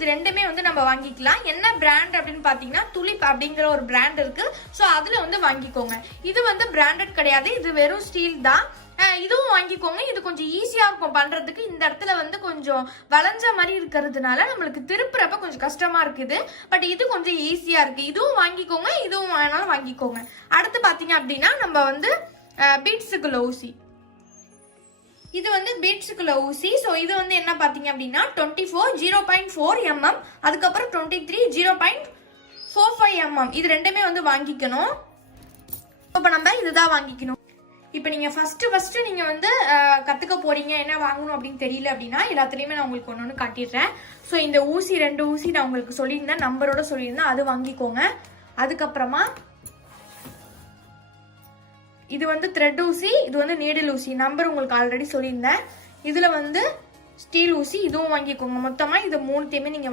இது ரெண்டுமே வந்து நம்ம வாங்கிக்கலாம். என்ன பிராண்ட் அப்படின்னு பாத்தீங்கன்னா துலிப் அப்படிங்கிற ஒரு பிராண்ட் இருக்கு. ஸோ அதுல வந்து வாங்கிக்கோங்க. இது வந்து பிராண்டட் கிடையாது, இது வெறும் ஸ்டீல் தான். இதுவும் வாங்கிக்கோங்க. இது கொஞ்சம் ஈஸியா இருக்கும் பண்றதுக்கு. இந்த இடத்துல வந்து கொஞ்சம் வளைஞ்ச மாதிரி இருக்கிறதுனால நம்மளுக்கு திருப்புறப்ப கொஞ்சம் கஷ்டமா இருக்குது. பட் இது கொஞ்சம் ஈஸியா இருக்கு. இதுவும் வாங்கிக்கோங்க, இதுவும் வேணாலும் வாங்கிக்கோங்க. அடுத்து பாத்தீங்க அப்படின்னா நம்ம வந்து பீட்ஸுக்குள்ள ஊசி. இது வந்து பீட்ஸுக்குள்ள ஊசி. ஸோ இது வந்து என்ன பாத்தீங்க அப்படின்னா 24 0.4 mm, அதுக்கப்புறம் 23 0.45 mm. இது ரெண்டுமே வந்து வாங்கிக்கணும். இப்போ நம்ம இதுதான் வாங்கிக்கணும். இப்போ நீங்க ஃபர்ஸ்ட் நீங்க வந்து கத்துக்க போறீங்க, என்ன வாங்கணும் அப்படின்னு தெரியல அப்படின்னா எல்லாத்துலயுமே நான் உங்களுக்கு ஒன்று காட்டிடுறேன். ஸோ இந்த ஊசி 2 ஊசி நான் உங்களுக்கு சொல்லியிருந்தேன், நம்பரோட சொல்லியிருந்தேன், அது வாங்கிக்கோங்க. அதுக்கப்புறமா இது வந்து த்ரெட் ஊசி, இது வந்து நீடில் ஊசி, நம்பர் உங்களுக்கு ஆல்ரெடி சொல்லியிருந்தேன். இதுல வந்து ஸ்டீல் ஊசி, இதுவும் வாங்கிக்கோங்க. மொத்தமா இது 3த்தையுமே நீங்க